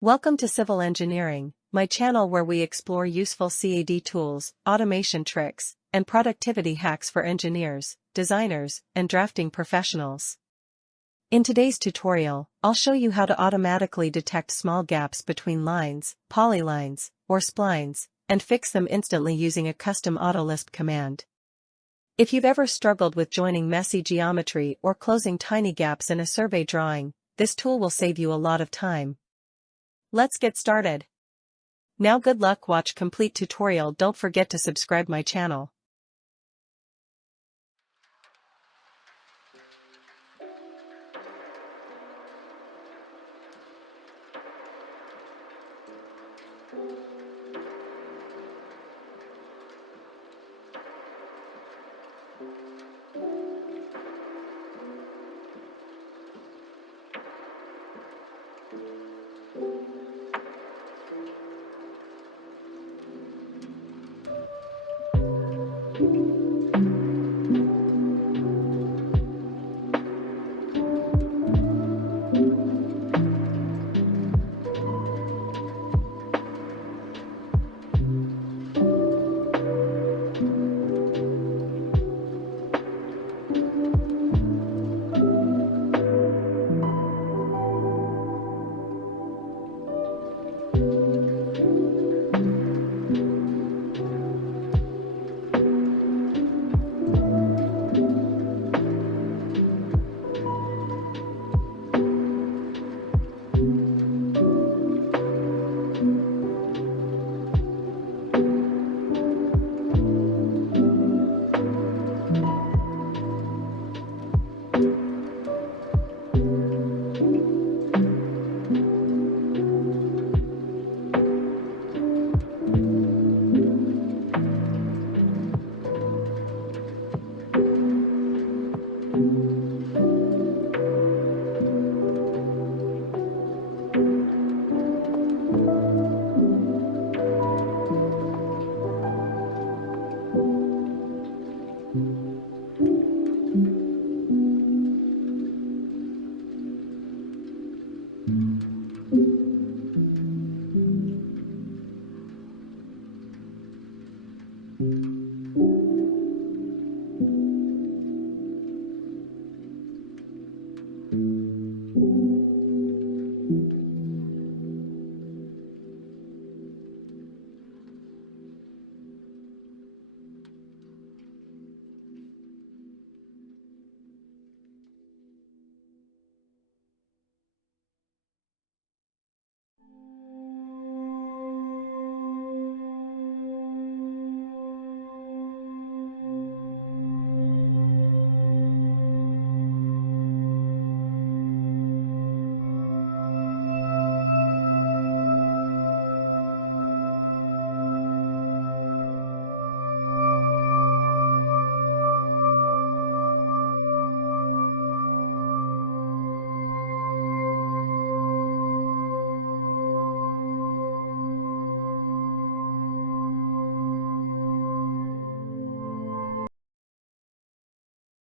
Welcome to Civil Engineering, my channel where we explore useful CAD tools, automation tricks, and productivity hacks for engineers, designers, and drafting professionals. In today's tutorial, I'll show you how to automatically detect small gaps between lines, polylines, or splines, and fix them instantly using a custom AutoLisp command. If you've ever struggled with joining messy geometry or closing tiny gaps in a survey drawing, this tool will save you a lot of time. Let's get started. Now good luck, watch complete tutorial. Don't forget to subscribe my channel.